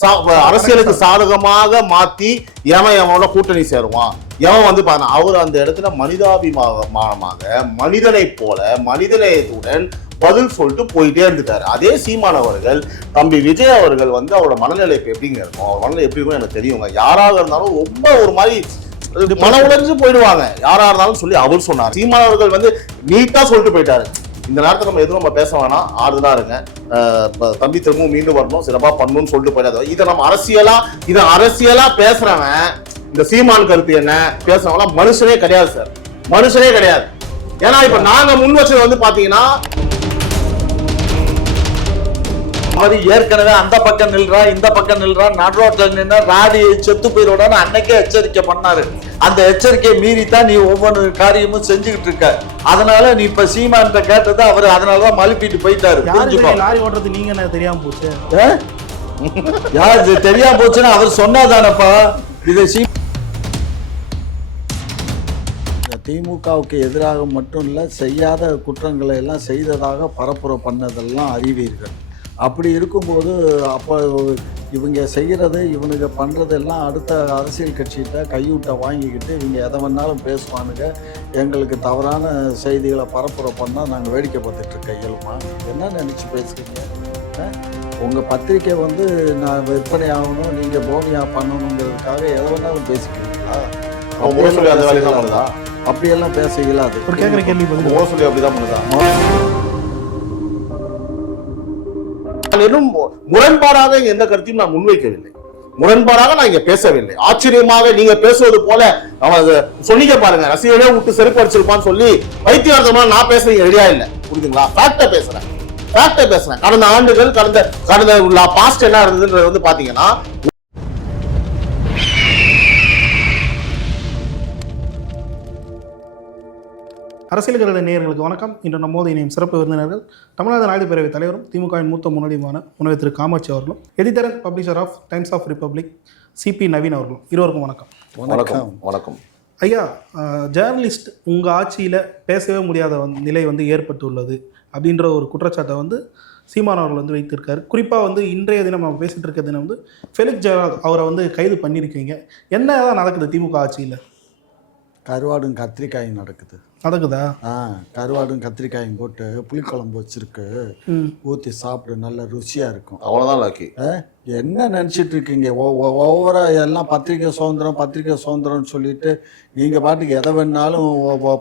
அரசியலுக்கு சாதகமாக மாத்தி எவன் எவனோட கூட்டணி சேருவான். எவன் வந்து பாருங்க அவர் அந்த இடத்துல மனிதாபிமானமாக மனிதனை போல மனிதநேயத்துடன் பதில் சொல்லிட்டு போயிட்டே இருந்துட்டாரு. அதே சீமான் அவர்கள் தம்பி விஜய் அவர்கள் வந்து அவரோட மனநிலை இப்ப எப்படிங்க இருக்கும்? அவர் மனநிலை எப்படி இருக்கும் எனக்கு தெரியுங்க. யாராக இருந்தாலும் ரொம்ப ஒரு மாதிரி மன உடைஞ்சு போயிடுவாங்க. யாரா இருந்தாலும் சொல்லி அவர் சொன்னார். சீமான் அவர்கள் வந்து நீட்டா சொல்லிட்டு போயிட்டாரு. இந்த நேரத்தில் நம்ம எதுவும் நம்ம பேச வேணாம். ஆறுதலாக இருங்க. ப- தம்பி திரும்பவும் மீண்டும் வரணும். சிறப்பாக பண்ணணும்னு சொல்லிட்டு போயிடாது. இதை நம்ம அரசியலா இதை அரசியலா பேசுறவன் இந்த சீமான் கருத்து என்ன? பேசுறவங்களாம் மனுஷனே கிடையாது சார். மனுஷனே கிடையாது. ஏன்னா இப்ப நாங்க முன் வச்சது வந்து பாத்தீங்கன்னா மாதிரி ஏற்கனவே அந்த பக்கம் நில்றா இந்த பக்கம் நில்றா. நடுரோட்ல நின்னா ராடி செத்து போயிடுவான்னு அன்னைக்கே எச்சரிக்கை பண்ணாரு. அந்த எச்சரிக்கையை மீறி தான் நீ ஒவ்வொரு காரியமும் செஞ்சுக்கிட்டு இருக்க. அதனால நீ இப்ப சீமான்ட்ட கேட்டது அவர் அதனாலதான் மழுப்பிட்டு போயிட்டாரு. யாரு புரிஞ்சுக்கோ தெரியும் லாரி ஓட்டுறது? நீங்க என்ன தெரியாம போச்சு? யார் இது? தெரியாம போச்சுன்னா அவர் சொன்னாதானப்பா? இதை சீ திமுகவுக்கு எதிராக மட்டும் இல்லை செய்யாத குற்றங்களை எல்லாம் செய்ததாக பரப்புரை பண்ணதெல்லாம் அறிவீர்கள். அப்படி இருக்கும்போது அப்போ இவங்க செய்கிறது இவனுங்க பண்ணுறதெல்லாம் அடுத்த அரசியல் கட்சிகிட்ட கையூட்ட வாங்கிக்கிட்டு இவங்க எதை வேணாலும் பேசுவானுங்க. எங்களுக்கு தவறான செய்திகளை பரப்புரை பண்ணால் நாங்கள் வேடிக்கை பார்த்துட்டு இருக்க இயலுமா என்ன நினச்சி பேசுகிறீங்க உங்கள் பத்திரிக்கை வந்து நான் விற்பனை ஆகணும் நீங்கள் போனியா பண்ணணுங்கிறதுக்காக எதை வேணாலும் பேசிக்கிறீங்களா? ஓசூலி அந்த வேலையை தான் பண்ணுதா? அப்படியெல்லாம் பேச இயலாது. கேள்வி அப்படிதான் பண்ணுதா? நான் முரண்பாடாக எந்த கருத்தையும் நான் முன்வைக்கவில்லை. முரண்பாடாக நான் இங்க பேசவில்லை. ஆச்சரியமாக நீங்க பேசுவது போல அவன் சொன்னீங்க பாருங்க ரசிகனே விட்டு செருப்பு அடிச்சிருப்பான்னு சொல்லி வைத்தியார்த்தமா நான் பேசுறீங்க ரெடியா இல்ல. புரியுதுங்களா ஃபேக்டா பேசுறேன். ஃபேக்டா பேசுறேன். கடந்த ஆண்டுகள் கடந்த கடந்த பாஸ்ட் என்ன இருந்ததுன்றது வந்து பாத்தீங்கன்னா அரசியல் கருத நேயர்களுக்கு வணக்கம். இன்று நம்மோது இணையும் சிறப்பு விருந்தினர்கள் தமிழ்நாடு நாயுடு பேரவைத் தலைவரும் திமுகவின் மூத்த முன்னோடியுமான முனைவர் திரு காமாட்சி அவர்களும் editor and publisher of Times of Republic C P Naveen அவர்களும். இருவருக்கும் வணக்கம். வணக்கம். வணக்கம். ஐயா ஜேர்னலிஸ்ட் உங்கள் ஆட்சியில் பேசவே முடியாத நிலை வந்து ஏற்பட்டுள்ளது அப்படின்ற ஒரு குற்றச்சாட்டை வந்து சீமான் அவர்கள் வந்து வைத்திருக்காரு. குறிப்பாக வந்து இன்றைய தினம் நம்ம பேசிகிட்டு இருக்க தினம் வந்து ஃபெலிக் ஜெயராஜ் அவரை வந்து கைது பண்ணியிருக்கீங்க. என்ன தான் நடக்குது திமுக ஆட்சியில்? கருவாடும் கத்திரிக்காயும் நடக்குது. நடக்குதா? ஆ கருவாடும் கத்திரிக்காயும் போட்டு புளிக்குழம்பு வச்சிருக்கு. ஊற்றி சாப்பிடு நல்ல ருசியாக இருக்கும். அவ்வளவுதான் லாக்கி ஆ? என்ன நினச்சிட்டு இருக்கீங்க? ஓவரா எல்லாம் பத்திரிக்கை சுதந்திரம் பத்திரிக்கை சுதந்திரம்னு சொல்லிட்டு நீங்கள் பாட்டுக்கு எதை வேணாலும்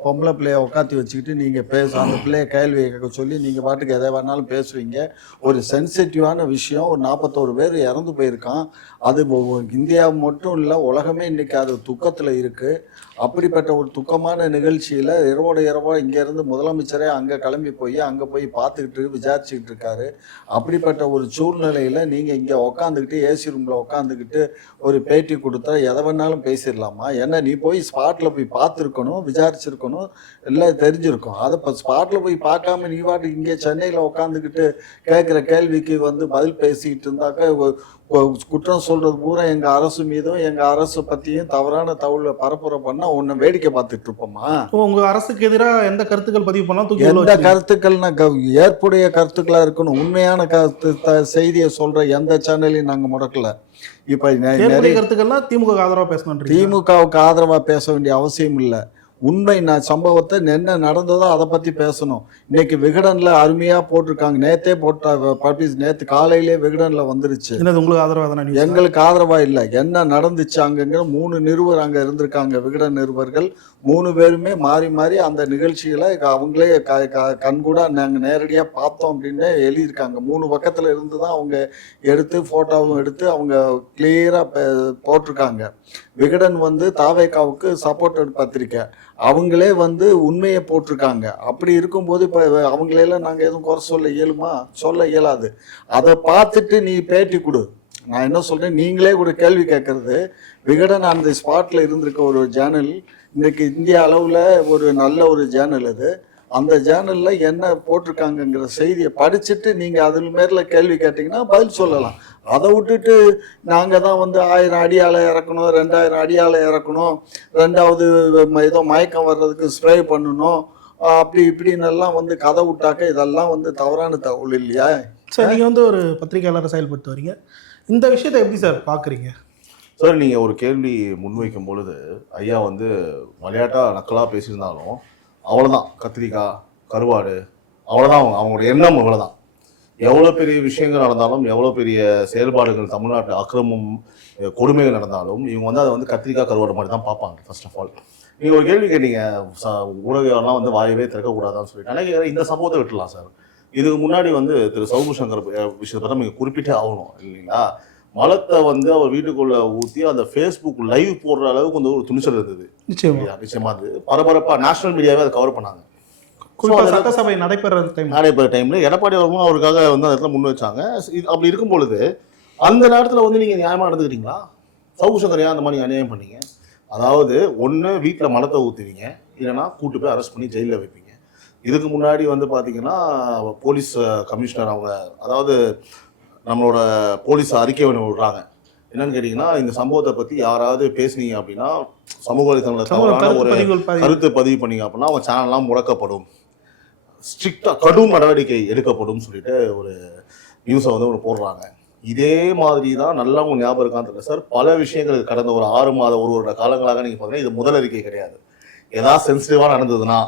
பொம்பளை பிள்ளைய உட்காத்தி வச்சுக்கிட்டு நீங்கள் பேச அந்த பிள்ளைய கேள்வி கேட்க சொல்லி நீங்கள் பாட்டுக்கு எதை வேணாலும் பேசுவீங்க ஒரு சென்சிட்டிவான விஷயம் ஒரு நாற்பத்தோரு பேர் இறந்து போயிருக்கான். அது இந்தியா மட்டும் இல்லை உலகமே இன்னைக்கு அது துக்கத்தில் இருக்குது அப்படிப்பட்ட ஒரு துக்கமான நிகழ்ச்சியில் இரவோட இரவோ இங்கேருந்து முதலமைச்சரே அங்கே கிளம்பி போய் அங்கே போய் பார்த்துக்கிட்டு விசாரிச்சுக்கிட்டு இருக்காரு. அப்படிப்பட்ட ஒரு சூழ்நிலையில் நீங்கள் இங்கே உக்காந்துக்கிட்டு ஏசி ரூமில் உக்காந்துக்கிட்டு ஒரு பேட்டி கொடுத்தா எதை வேணாலும் பேசிடலாமா? ஏன்னா நீ போய் ஸ்பாட்டில் போய் பார்த்துருக்கணும் விசாரிச்சிருக்கணும் எல்லாம் தெரிஞ்சிருக்கும். அதை இப்போ ஸ்பாட்டில் போய் பார்க்காம நீ வாட்டு இங்கே சென்னையில் உட்காந்துக்கிட்டு கேட்குற கேள்விக்கு வந்து பதில் பேசிக்கிட்டு இருந்தாக்க குற்றம் சொல்கிறது பூரா எங்கள் அரசு மீதும் எங்கள் அரசு பற்றியும் தவறான தகவலை பரப்புரை பண்ணால் ஒன்று வேடிக்கை பார்த்துட்டு இருப்போமா? உங்க அரசுக்கு எதிராக எந்த கருத்துக்கள் பதிவு பண்ணலாம் எந்த. கருத்துக்கள்னா ஏற்புடைய கருத்துக்களா இருக்கணும். உண்மையான கருத்து செய்தியை சொல்ற எந்த சேனலையும் நாங்க முடக்கல. இப்ப கருத்துக்கள்லாம் திமுக ஆதரவா பேசணும் திமுகவுக்கு ஆதரவா பேச வேண்டிய அவசியம் இல்லை. உண்மை நான் சம்பவத்தை என்ன நடந்ததோ அதை பத்தி பேசணும். இன்னைக்கு விகடன்ல அருமையா போட்டிருக்காங்க. நேத்தே போட்ட பப்ளிஷ் நேத்து காலையிலே விகடன்ல வந்துருச்சு. உங்களுக்கு ஆதரவா தானே? எங்களுக்கு ஆதரவா இல்லை. என்ன நடந்துச்சு அங்கங்கிற மூணு நிருபர் அங்க இருந்திருக்காங்க. விகடன் நிருபர்கள். மூணு பேருமே மாறி மாறி அந்த நிகழ்ச்சிகளை அவங்களே க க- கண்கூடா நாங்கள் நேரடியாக பார்த்தோம் அப்படின்னு எழுதியிருக்காங்க. மூணு பக்கத்தில் இருந்து தான் அவங்க எடுத்து ஃபோட்டோவும் எடுத்து அவங்க கிளியராக போட்டிருக்காங்க. விகடன் வந்து தாவேக்காவுக்கு சப்போர்ட்டட் பத்திரிக்கை அவங்களே வந்து உண்மையை போட்டிருக்காங்க. அப்படி இருக்கும்போது இப்போ அவங்களெல்லாம் நாங்கள் எதுவும் குறை சொல்ல இயலுமா? சொல்ல இயலாது. அதை பார்த்துட்டு நீ பேட்டி கொடு. நான் என்ன சொல்கிறேன் நீங்களே கூட கேள்வி கேட்குறது. விகடன் அந்த ஸ்பாட்டில் இருந்திருக்க ஒரு ஜேர்னல் இன்றைக்கு இந்திய அளவில் ஒரு நல்ல ஒரு ஜேர்னல் அது. அந்த சேனல்ல என்ன போட்டிருக்காங்கங்கிற செய்தியை படிச்சுட்டு நீங்க அதில் மேல கேள்வி கேட்டீங்கன்னா பதில் சொல்லலாம். அதை விட்டுட்டு நாங்கள் தான் வந்து ஆயிரம் அடியால இறக்கணும் ரெண்டாயிரம் அடியால இறக்கணும் ரெண்டாவது ஏதோ மயக்கம் வர்றதுக்கு ஸ்ப்ரே பண்ணணும் அப்படி இப்படின்னு எல்லாம் வந்து கதை விட்டாக்க இதெல்லாம் வந்து தவறான தகவல் இல்லையா? சார் நீங்க வந்து ஒரு பத்திரிகையாளரை செயல்பட்டு வரீங்க. இந்த விஷயத்தை எப்படி சார் பார்க்குறீங்க சார் நீங்கள் ஒரு கேள்வி முன்வைக்கும் பொழுது ஐயா வந்து விளையாட்டாக நக்கலாக பேசியிருந்தாலும் அவ்வளோதான் கத்திரிக்காய் கருவாடு அவ்வளோதான் அவங்க அவங்களோட எண்ணம் அவ்வளோதான் எவ்வளோ பெரிய விஷயங்கள் நடந்தாலும் எவ்வளோ பெரிய செயல்பாடுகள் தமிழ்நாட்டில் அக்கிரமம் கொடுமைகள் நடந்தாலும் இவங்க வந்து அதை வந்து கத்திரிக்காய் கருவாடு மாதிரி தான் பார்ப்பாங்க ஃபர்ஸ்ட் ஆஃப் ஆல் நீங்கள் ஒரு கேள்வி கேட்டீங்க ச- ஊடகம்லாம் வந்து வாயவே திறக்கக்கூடாதான்னு சொல்லிட்டு. ஆனால் இந்த சம்பவத்தை விட்டுலாம் சார் இதுக்கு முன்னாடி வந்து திரு சௌபு சங்கர் விஷயத்தை நீங்கள் குறிப்பிட்டே ஆகணும் இல்லைங்களா? மலத்தை வந்து அவர் வீட்டுக்குள்ள ஊற்றி அந்த ஃபேஸ்புக் லைவ் போடுற அளவுக்கு வந்து ஒரு துணிச்சல் இருந்தது. நிச்சயமா? நிச்சயமா அது பரபரப்பா நேஷனல் மீடியாவே அதை கவர் பண்ணாங்க. சட்டசபை நடைபெற டைம் நடைபெற டைம்ல எடப்பாடி அவர்களும் அவருக்காக வந்து அந்த இடத்துல முன் வச்சாங்க. அப்படி இருக்கும் பொழுது அந்த நேரத்துல வந்து நீங்க நியாயமா நடந்துக்கிட்டீங்களா? சவுக்கு சங்கர் ஏன் அந்த மாதிரி அநியாயம் பண்ணீங்க? அதாவது ஒண்ணு வீட்டுல மலத்தை ஊத்துவீங்க. இல்லைன்னா கூட்டு போய் அரெஸ்ட் பண்ணி ஜெயிலில் வைப்பீங்க. இதுக்கு முன்னாடி வந்து பாத்தீங்கன்னா போலீஸ் கமிஷனர் அவங்க அதாவது நம்மளோட போலீஸ் அறிக்கை ஒன்று விடுறாங்க. என்னன்னு கேட்டீங்கன்னா இந்த சம்பவத்தை பத்தி யாராவது பேசுனீங்க அப்படின்னா சமூக வலைத்தளங்களை தவறான ஒரு கருத்து பதிவு பண்ணீங்க அப்படின்னா அவங்க சேனல்லாம் முடக்கப்படும். ஸ்ட்ரிக்டா கடும் நடவடிக்கை எடுக்கப்படும் சொல்லிட்டு ஒரு நியூஸை வந்து ஒன்று போடுறாங்க. இதே மாதிரி தான் நல்லா உங்க ஞாபகம் இருக்கான்னு சார் பல விஷயங்கள் கடந்த ஒரு ஆறு மாத ஒரு வருட காலங்களாக நீங்க பார்த்தீங்கன்னா இது முதல் அறிக்கை கிடையாது. ஏதாவது சென்சிட்டிவா நடந்ததுன்னா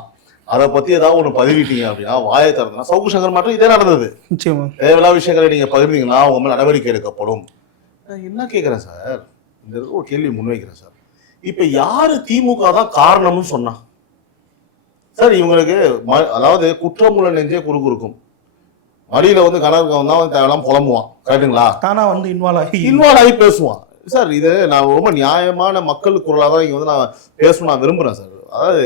அதை பத்தி ஏதாவது ஒன்று பதிவிட்டீங்க அப்படின்னா வாயை திறந்தனா சவுக்கு சங்கர் மட்டும் இதே நடந்தது. நிச்சயமா. தேவையில்லா விஷயங்களை நீங்க பகிர்ந்தீங்கன்னா உங்க மேல நடவடிக்கை எடுக்கப்படும். என்ன கேட்குறேன் சார்? இந்த ஒரு கேள்வி முன்வைக்கிறேன் சார். இப்ப யாரு திமுக தான் காரணம்னு சொன்னா? சார் இவங்களுக்கு அதாவது குற்றமுள்ள நெஞ்சே குறுகுறுக்கும் மடியில வந்து கணவன் தான் வந்து தேவையில்லாம புலம்புவான். கரெக்டுங்களா தானா வந்து இன்வால்வ் ஆகி இன்வால்வ் ஆகி பேசுவான். சார் இது நான் ரொம்ப நியாயமான மக்கள் குரலாக தான் இங்க வந்து நான் பேசணும் நான் விரும்புறேன் சார். அதாவது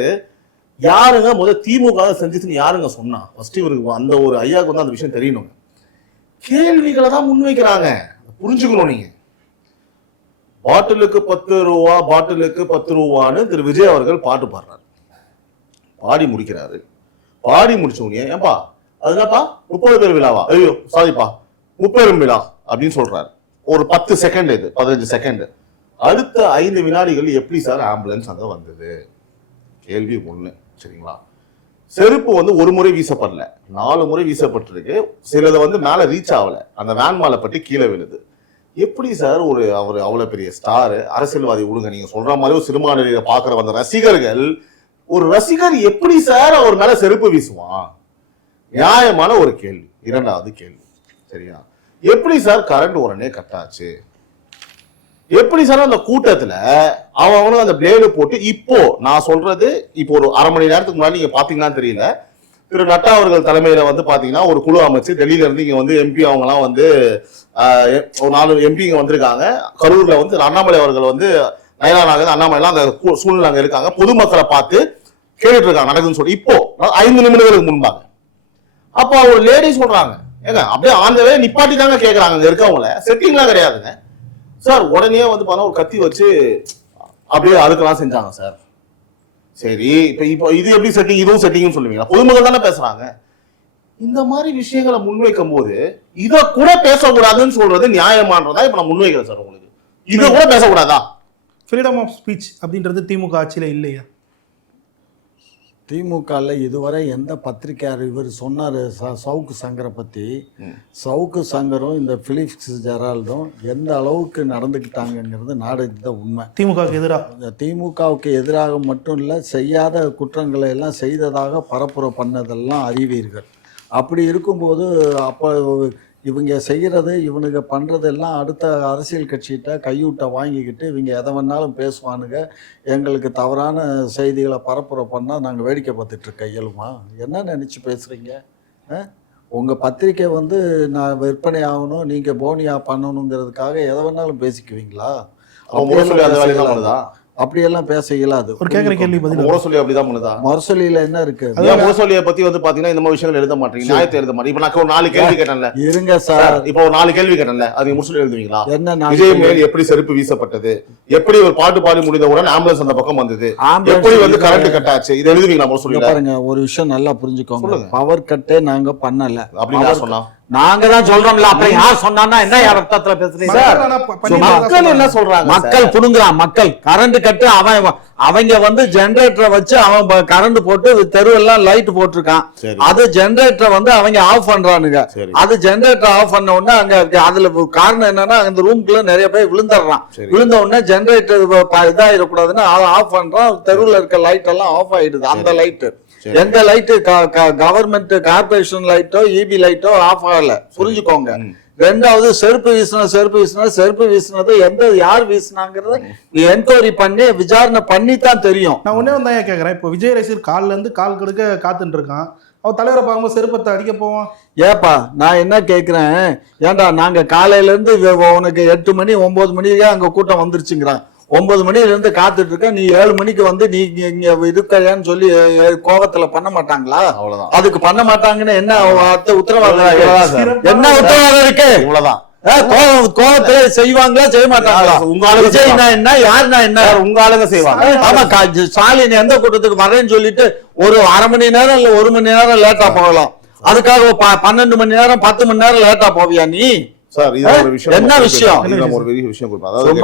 யாருங்க? முதல் திமுக செஞ்சிச்சுன்னு யாருங்க சொன்னா? ஃபர்ஸ்ட் இவருக்கு அந்த ஒரு ஐயாவுக்கு வந்து அந்த விஷயம் தெரியணும். கேள்விகளை தான் முன்வைக்கிறாங்க. புரிஞ்சுக்கணும் நீங்க. பாட்டிலுக்கு பத்து ரூபா பாட்டிலுக்கு பத்து ரூபான்னு திரு. விஜய் அவர்கள் பாட்டு பாடுறாரு. பாடி முடிக்கிறாரு. பாடி முடிச்ச உடனே ஏன்பா அதுலப்பா முப்பது பேர் விழாவா? ஐயோ சாரிப்பா முப்பெரும் விழா அப்படின்னு சொல்றாரு. ஒரு பத்து செகண்ட் இது பதினஞ்சு செகண்ட் அடுத்த ஐந்து வினாடிகள் எப்படி சார் ஆம்புலன்ஸ் அங்கே வந்தது? கேள்வி ஒன்று சரிங்களா? செருப்பு வந்து ஒரு முறை வீசப்படல. நாலு முறை வீசப்பட்டிருக்கு. சிலது வந்து மேல ரீச் ஆகல. அந்த வேன் மாலை பட்டு கீழே விழுது. எப்படி சார் ஒரு அவர் அவ்வளவு பெரிய ஸ்டாரு அரசியல்வாதி விடுங்க. நீங்க சொல்ற மாதிரி ஒரு சினிமா பார்க்குற பாக்குற வந்த ரசிகர்கள் ஒரு ரசிகர் எப்படி சார் அவர் மேல செருப்பு வீசுவான்? நியாயமான ஒரு கேள்வி. இரண்டாவது கேள்வி. சரியா? எப்படி சார் கரண்ட் உடனே கட் ஆச்சு? எப்படி சார் அந்த கூட்டத்துல அவன் அந்த பிளேடு போட்டு இப்போ நான் சொல்றது இப்போ ஒரு அரை மணி நேரத்துக்கு முன்னாடி நீங்க பாத்தீங்களான்னு தெரியல. திரு நட்டா அவர்கள் தலைமையில வந்து பாத்தீங்கன்னா ஒரு குழு அமைச்சு டெல்லியில இருந்து இங்க வந்து எம்பி அவங்க எல்லாம் வந்து ஒரு நாலு எம்பி இங்க வந்திருக்காங்க. கரூர்ல வந்து அண்ணாமலை அவர்கள் வந்து நயனா நாகர் அண்ணாமலை எல்லாம் அந்த சூழ்நிலை அங்க இருக்காங்க. பொதுமக்களை பார்த்து கேட்டுட்டு இருக்காங்க நடக்குதுன்னு சொல்லி இப்போ ஐந்து நிமிடங்களுக்கு முன்பாக. அப்போ ஒரு லேடி சொல்றாங்க. ஏங்க அப்படியே ஆந்தவே நிப்பாட்டி தாங்க கேக்குறாங்க. அங்க இருக்கவங்கள. செட்டிங்லாம் கிடையாதுங்க. சார் உடனே வந்து பார்த்தா ஒரு கத்தி வச்சு அப்படியே அறுக்கலாம் செஞ்சாங்க சார். சரி இப்போ இப்போ இது எப்படி செட்டிங் இதுவும் செட்டிங்னு சொல்லுவீங்களா? பொதுமக்கள் தானே பேசுறாங்க. இந்த மாதிரி விஷயங்களை முன்வைக்கும் போது இதை கூட பேசக்கூடாதுன்னு சொல்றது நியாயமானதா இப்ப நான் முன்வைக்கிறேன் சார் உங்களுக்கு. இதை கூட பேசக்கூடாதா? ஃப்ரீடம் ஆஃப் ஸ்பீச் அப்படின்றது திமுக ஆட்சியில இல்லையா? திமுகவில் இதுவரை எந்த பத்திரிக்கையாளர் இவர் சொன்னார் சவுக்கு சங்கரை பற்றி. சவுக்கு சங்கரும் இந்த பிலிப்ஸ் ஜெரால்டும் எந்த அளவுக்கு நடந்துக்கிட்டாங்கங்கிறது நாடகம் தான் உண்மை. திமுகவுக்கு எதிராக திமுகவுக்கு எதிராக மட்டும் இல்லை செய்யாத குற்றங்களை எல்லாம் செய்ததாக பரப்புரை பண்ணதெல்லாம் அறிவீர்கள். அப்படி இருக்கும்போது அப்போ இவங்க செய்கிறது இவனுங்க பண்ணுறதெல்லாம் அடுத்த அரசியல் கட்சிகிட்ட கையூட்டை வாங்கிக்கிட்டு இவங்க எதை வேணாலும் பேசுவானுங்க. எங்களுக்கு தவறான செய்திகளை பரப்புரை பண்ணால் நாங்கள் வேடிக்கை பார்த்துட்டு இருக்க இயலுமா? என்ன நினச்சி பேசுகிறீங்க உங்கள் பத்திரிக்கை வந்து நான் விற்பனை ஆகணும் நீங்கள் போனியா பண்ணணுங்கிறதுக்காக எதை வேணாலும் பேசிக்குவீங்களா? முரசொலி அப்படியெல்லாம் பேச இயலாது. ஒரு கேட்குற கேள்வி பதில் முரசொலி அப்படிதான் பண்ணுதா? முரசொலியில் என்ன இருக்கு? ஏன் முரசொலியை பத்தி வந்து பாத்தீங்கன்னா இந்த மாதிரி விஷயங்கள் எழுத மாட்டீங்க. நியாயத்தை எழுத மாட்டீங்க. இப்ப நான் ஒரு நாலு கேள்வி கேட்டேன்ல. இருங்க சார். இப்போ ஒரு நாலு கேள்வி கேட்டேன்ல. அது முரசொலி எழுதுவீங்களா? என்ன விஜய் மேல் எப்படி செருப்பு வீசப்பட்டது? எப்படி ஒரு பாட்டு பாடி முடிந்தவுடன் ஆம்புலன்ஸ் அந்த பக்கம் வந்தது? எப்படி வந்து. கரண்ட் கட் ஆச்சு இது எழுதுவீங்களா முரசொலியில பாருங்க ஒரு விஷயம் நல்லா புரிஞ்சுக்கோங்க. சொல்லுங்க. பவர் கட்டே நாங்க பண்ணல. அப்படின்னு சொன்னா. நாங்க தான் சொல்றோம்ல அப்புறம் யார் சொன்னான்னா என்ன அர்த்தத்துல பேசுறீங்க? பண்ணி மக்கள் என்ன சொல்றாங்க மக்கள் புடுங்குறான் மக்கள். கரண்ட் கட்டு அவன் அவங்க வந்து ஜெனரேட்டரை வச்சு அவன் கரண்ட் போட்டு தெருவெல்லாம் லைட் போட்டிருக்கான். சரி. அது ஜெனரேட்டரை வந்து அவங்க ஆஃப் பண்றானுங்க. சரி. அது ஜெனரேட்டர் ஆஃப் பண்ண உடனே அங்க அதுல காரணம் என்னன்னா அந்த ரூம்குள்ள நிறைய பேர் விழுந்துடுறான். சரி. விழுந்த உடனே ஜெனரேட்டர் இதாயிடக்கூடாதுன்னு அதை ஆஃப் பண்றான். தெருவுல இருக்க லைட் எல்லாம் ஆஃப் ஆயிடுது அந்த லைட் சரி. எந்த லைட்டு கவர்மெண்ட் கார்பரேஷன் லைட்டோ இபி லைட்டோ ஆஃப் ஆகல. புரிஞ்சுக்கோங்க. ரெண்டாவது செருப்பு வீசின செருப்பு வீசினா செருப்பு வீசினது எந்த யார் வீசினாங்கிறத என்கொயரி பண்ணி விசாரணை பண்ணி தான் தெரியும். நான் ஒன்னே வந்து ஏன் கேட்குறேன் இப்போ விஜய் ரசிகர் கால்ல இருந்து கால் கெடுக்க காத்துட்டு இருக்கான். அவன் தலைவரை பார்க்கும்போது செருப்பத்தை அடிக்க போவான். ஏப்பா நான் என்ன கேக்குறேன்? ஏன்டா நாங்க காலையில இருந்து உனக்கு எட்டு மணி ஒன்பது மணிக்கே அங்க கூட்டம் வந்துருச்சுங்கிறான். ஒன்பது மணில இருந்து காத்துட்டு இருக்க நீ ஏழு மணிக்கு வந்து நீ இங்க- இருக்கன்னு சொல்லி அஹ், கோவத்துல பண்ண மாட்டாங்களா? அவ்வளவுதான். அதுக்கு பண்ண மாட்டாங்கன்னு என்ன உத்தரவாதம். என்ன உத்தரவாதம் இருக்கு? இவ்வளவுதான். கோவத்துல செய்வாங்களா செய்ய மாட்டாங்களா? உங்க ஆளுங்க என்ன யாருன்னா என்ன? உங்க ஆளுங்க செய்வாங்க. ஆமா ஸ்டாலின் எந்த கூட்டத்துக்கு வரேன்னு சொல்லிட்டு ஒரு அரை மணி நேரம் இல்ல ஒரு மணி நேரம் லேட்டா போகலாம். அதுக்காக பன்னெண்டு மணி நேரம் பத்து மணி நேரம் லேட்டா போவியா நீ? சார் என்ன விஷயம்? ஒரு பெரிய விஷயம். அதாவது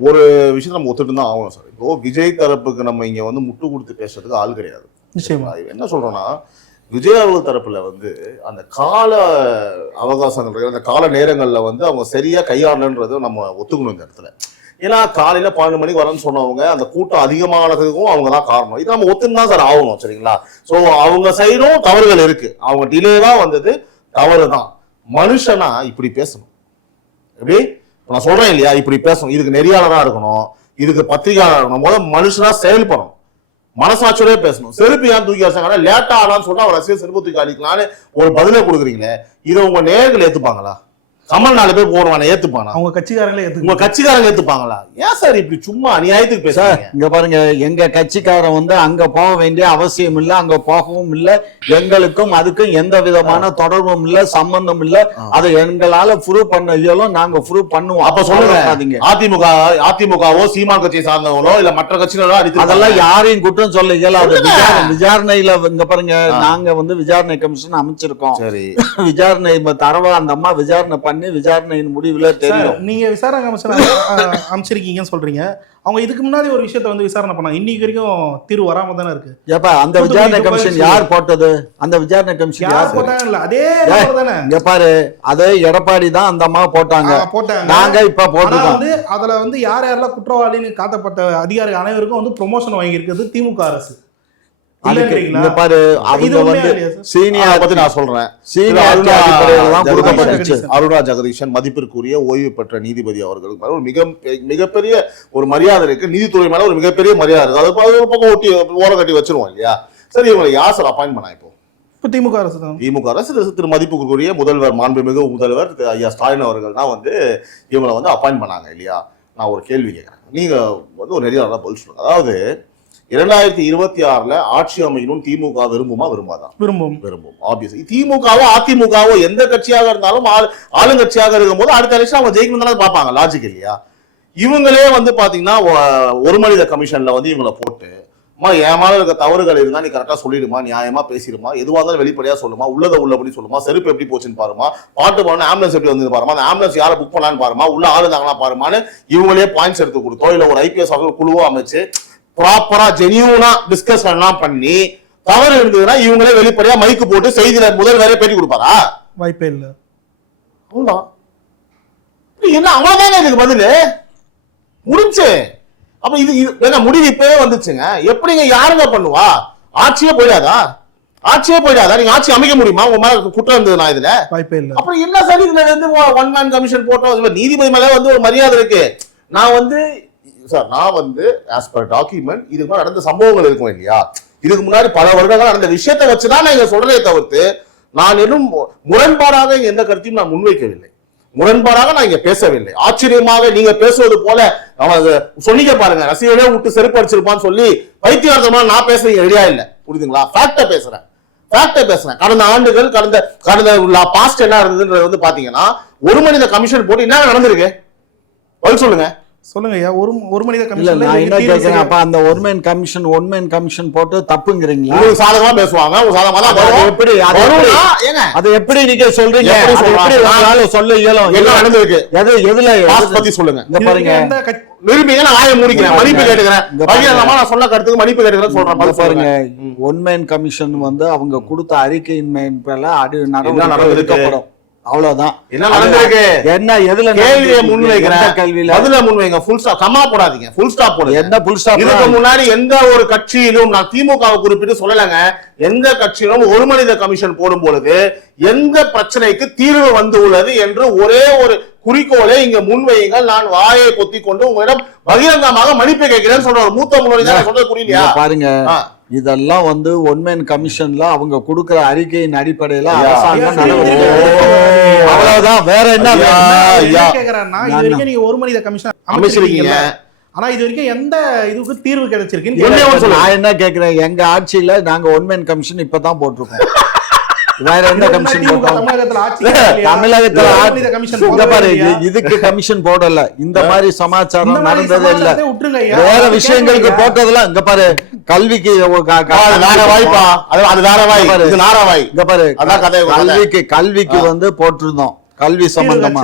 ஒரு விஷயம் நம்ம ஒத்துட்டு தான் ஆகணும் சார். இப்போ விஜய் தரப்புக்கு நம்ம இங்க வந்து முட்டு கொடுத்து பேசுறதுக்கு ஆள் கிடையாது. நிச்சயமா. என்ன சொல்றோம்னா விஜய் அவர்கள் தரப்புல வந்து அந்த கால அவகாசங்கள் அந்த கால நேரங்கள்ல வந்து அவங்க சரியா கையாளன்றதை நம்ம ஒத்துக்கணும் இந்த இடத்துல. ஏன்னா காலையில பன்னெண்டு மணிக்கு வரேன்னு சொன்னவங்க அந்த கூட்டம் அதிகமானதுக்கும் அவங்க தான் காரணம். இது நம்ம ஒத்துன்னு தான் சார் ஆகணும் சரிங்களா? சோ அவங்க சைடும் தவறுகள் இருக்கு. அவங்க டிலேவா வந்தது தவறு தான் மனுஷனா இப்படி பேசணும். எப்படி? இப்போ நான் சொல்றேன் இல்லையா? இப்படி பேசணும். இதுக்கு நெறியாளராக இருக்கணும். இதுக்கு பத்திரிகையாளர் இருக்கணும். முதல்ல மனுஷனா செயல்படணும். மனசாட்சியோட பேசணும். செருப்பு ஏன் தூக்கி வச்சாங்கன்னா லேட்டா ஆனான்னு சொன்னா அவர் ரசிகர் செருப்பு தூக்கி அடிக்கலாம்னு ஒரு பதிலை கொடுக்குறீங்களே. இதை உங்க நேர்கள் ஏத்துப்பாங்களா? கமல் நாலு பேர் போடுவான ஏத்துப்பானா? அவங்க கட்சிக்காரங்களே உங்க ஏத்துக்க கட்சிக்காரங்க ஏத்துப்பாங்களா? ஏன் சார் இப்படி சும்மா அநியாயத்துக்கு பேசுறீங்க? இங்க பாருங்க எங்க கட்சிக்காரன் வந்து அங்க போக வேண்டிய அவசியம் இல்ல அங்க போகவும் இல்ல எங்களுக்கும் அதுக்கும் எந்த விதமான தொடர்பும் இல்ல சம்பந்தம் இல்ல. அதை எங்களால ப்ரூவ் பண்ண இயலும் நாங்க ப்ரூவ் பண்ணுவோம். அப்ப சொல்லுங்க. அதிமுக அதிமுகவோ சீமான் கட்சியை சார்ந்தவங்களோ இல்ல மற்ற கட்சிகளோ அடித்து அதெல்லாம் யாரையும் குற்றம் சொல்ல இயலாது. விசாரணையில இங்க பாருங்க. நாங்க வந்து விசாரணை கமிஷன் அமைச்சிருக்கோம். சரி. விசாரணை தரவா அந்த அம்மா விசாரணை பண்ணி விசாரணையின் முடிவுல தெரியும். நீங்க விசாரணை கமிஷன் அமைச்சிருக்கீங்கன்னு சொல்றீங்க. அவங்க இதுக்கு முன்னாடி ஒரு விஷயத்த வந்து விசாரணை பண்ணாங்க. இன்னைக்கு வரைக்கும் தீர்வு வராம தானே இருக்கு. ஏப்பா அந்த விசாரணை கமிஷன். யார் போட்டது? அந்த விசாரணை கமிஷன் யார் போட்டாங்க இல்ல அதே தானே. இங்க பாரு அதே எடப்பாடி தான் அந்த அம்மா போட்டாங்க. போட்டாங்க. நாங்க இப்ப போட்டுருக்கோம் வந்து அதுல வந்து யார் யாரெல்லாம் குற்றவாளின்னு காட்டப்பட்ட அதிகாரிகள் அனைவருக்கும் வந்து ப்ரொமோஷன் வாங்கி இருக்குது திமுக அரசு. அதுக்கு? இங்க பாரு அவங்க வந்து சீனியர் பத்தி நான் சொல்றேன். சீனியர் தான் ஜெகதீஷன். கொடுக்கப்பட்டுச்சு. அருணா ஜெகதீஷன் மதிப்பிற்குரிய ஓய்வு பெற்ற நீதிபதி அவர்களுக்கு மேல ஒரு மிக மிகப்பெரிய ஒரு மரியாதை இருக்கு. நீதித்துறை மேல ஒரு மிகப்பெரிய மரியாதை இருக்கு. அது ஒரு பக்கம் ஒட்டி ஓரம் கட்டி வச்சிருவோம் இல்லையா? சரி இவங்களை யார் சார் அப்பாயின் பண்ணா இப்போ? திமுக அரசு தான். திமுக அரசு திரு- மதிப்புக்குரிய முதல்வர் மாண்புமிகு முதல்வர் திரு ஐயா ஸ்டாலின் அவர்கள் தான் வந்து இவங்களை வந்து அப்பாயின் பண்ணாங்க இல்லையா? நான் ஒரு கேள்வி கேட்கறேன். நீங்க வந்து ஒரு நெறியாளராக பதில் சொல்லுங்க. அதாவது இரண்டாயிரத்தி இருபத்தி ஆறுல ஆட்சி அமைக்கணும் திமுக விரும்புமா விரும்பாதா? விரும்பும். விரும்பும் ஆப்வியஸ் திமுகவோ அதிமுகவோ எந்த கட்சியாக இருந்தாலும் ஆளு ஆளுங்கட்சியாக இருக்கும்போது அடுத்த எலெக்ஷன் அவங்க ஜெயிக்கணும் தானே பார்ப்பாங்க. லாஜிக் இல்லையா? இவங்களே வந்து பாத்தீங்கன்னா ஒரு மனித கமிஷன்ல வந்து இவங்களை போட்டு அம்மா என் மேல இருக்க தவறுகள் இருந்தா நீ கரெக்டா சொல்லிடுமா நியாயமா பேசிடுமா எதுவா இருந்தாலும் வெளிப்படையா சொல்லுமா உள்ளத உள்ளபடி சொல்லுமா செருப்பு எப்படி போச்சுன்னு பாருமா பாட்டு போன ஆம்புலன்ஸ் எப்படி வந்து பாருமா அந்த ஆம்புலன்ஸ் யாரை புக் பண்ணலான்னு பாருமா உள்ள ஆளு இருந்தாங்களா பாருமான்னு இவங்களே பாயிண்ட்ஸ் எடுத்து கொடுத்தோ இல்ல ஒரு ஐபிஎஸ் அவர்கள் குழுவோ அமைச்சு ப்ராப்பரா ஜெனியூனா டிஸ்கஷன் எல்லாம் பண்ணி தவறு இருந்ததுன்னா இவங்களே வெளிப்படையா மைக்கு போட்டு செய்தியில முதல் வேற பேட்டி கொடுப்பாரா? வாய்ப்பே இல்ல. அவ்வளவுதான். என்ன அவ்வளவுதானே இதுக்கு பதிலு? முடிஞ்சு. அப்ப இது இது ஏங்க முடிவு இப்பவே வந்துச்சுங்க. எப்படிங்க யாருங்க பண்ணுவா? ஆட்சியே போயிடாதா? ஆட்சியே போயிடாதா? நீங்க ஆட்சி அமைக்க முடியுமா? உங்க மேல குற்றம் இருந்ததுனா இதுல? வாய்ப்பே இல்ல. அப்புறம் என்ன சார் இதுல வந்து ஒன் மேன் கமிஷன் போட்டோம் நீதிபதி மேல வந்து ஒரு மரியாதை இருக்கு. நான் வந்து சார் நான் வந்து ஆஸ் பர் டாக்குமெண்ட் இதுக்கு முன்னாடி நடந்த சம்பவங்கள் இருக்கும் இல்லையா? இதுக்கு முன்னாடி பல வருடங்கள் நடந்த விஷயத்தை வச்சுதான் நான் இங்க சொல்றதே தவிர்த்து நான் இன்னும் முரண்பாடாக இங்க எந்த கருத்தையும் நான் முன்வைக்கவில்லை. முரண்பாடாக நான் இங்க பேசவில்லை. ஆச்சரியமாக நீங்க பேசுவது போல அவன் சொன்னீங்க பாருங்க ரசிகர்களே விட்டு செருப்பு அடிச்சிருப்பான்னு சொல்லி வைத்தியார்த்தமா நான் பேசுறீங்க ரெடியா இல்ல. புரியுதுங்களா? ஃபேக்ட பேசுறேன். ஃபேக்ட பேசுறேன். கடந்த ஆண்டுகள் கடந்த கடந்த பாஸ்ட் என்ன இருந்ததுன்றது வந்து பாத்தீங்கன்னா ஒரு மனித கமிஷன் போட்டு என்ன நடந்திருக்கு? பதில் சொல்லுங்க. சொல்லுங்க ஐயா. ஒரு ஒரு மனித இல்ல கமிஷன்ல நான் என்ன கேட்கிறேன் அப்ப அந்த ஒன்மேன் கமிஷன் ஒன்மேன் கமிஷன் போட்டு தப்புங்கிறீங்களா? உங்களுக்கு சாதகமா பேசுவாங்க. உங்களுக்கு சாதகமா தான் அது வரும். எப்படி அது எப்படி? வரும்னா, ஏங்க? அது எப்படி நீங்க சொல்றீங்க? எப்படி? உங்களால சொல்ல இயலும்? என்ன நடந்திருக்கு? எது எதுல பத்தி சொல்லுங்க. இது பாருங்க. விரும்பிங்க நான் வாயை மூடிக்கிறேன். மன்னிப்பு. கேட்டுக்கிறேன். பகிரங்கமா நான் சொன்ன கருத்துக்கு மன்னிப்பு கேட்டுக்கிறேன் சொல்றேன். பாருங்க. பாருங்க ஒன்மேன் கமிஷன் வந்து அவங்க கொடுத்த அறிக்கையின் மேல அடி? நடவடிக்கை எடுக்கப்படும். அவ்வளவுதான். என்ன நடந்திருக்கு? என்ன எதுல கேள்வியை? முன்வைக்கிறேன் கேள்வியில? பதில முன்வைங்க ஃபுல் ஸ்டாப் கம்மா போடாதீங்க. ஃபுல் ஸ்டாப் போடுங்க. என்ன புல் ஸ்டாப் இதுக்கு முன்னாடி எந்த ஒரு கட்சியிலும் நான் திமுகவை குறிப்பிட்டு சொல்லலைங்க. எந்த கட்சியிலும் ஒரு மனித கமிஷன் போடும் பொழுது எந்த பிரச்சனைக்கு தீர்வு வந்து உள்ளது என்று ஒரே ஒரு குறிக்கோளை இங்க முன்வையுங்கள் நான் வாயை பொத்தி கொண்டு உங்களிடம் பகிரங்கமாக மன்னிப்பு கேட்கிறேன்னு சொல்ற மூத்த முன்னோடி தான் சொல்றது புரியலையா? பாருங்க. இதெல்லாம் வந்து ஒன்மேன் கமிஷன்ல அவங்க கொடுக்கிற அறிக்கையின் அடிப்படையில அரசாங்கம். அவ்வளவுதான். வேற என்ன கேக்குறேன்னா, இது வரைக்கும் நீங்க ஒரு மனித கமிஷன் அமைச்சிருக்கீங்க. ஆனா இது வரைக்கும் எந்த இதுக்கு தீர்வு. சொல்லுங்க. நான் என்ன கேக்குறேன்? எங்க ஆட்சியில நாங்க ஒன்மேன் கமிஷன் இப்பதான் போட்டிருக்கோம். இதுக்கு கமிஷன் போடல. இந்த மாதிரி சமாச்சாரம் நடந்ததே இல்ல. வேற விஷயங்களுக்கு? போட்டதெல்லாம் இங்க பாரு கல்விக்கு க- அது வேற வாய்ப்பா? அது அது வேற வாய். பாரு. இது நார வாய். இங்க பாரு. கல்விக்கு கல்விக்கு வந்து போட்டிருந்தோம். கல்வி சம்பந்தமா?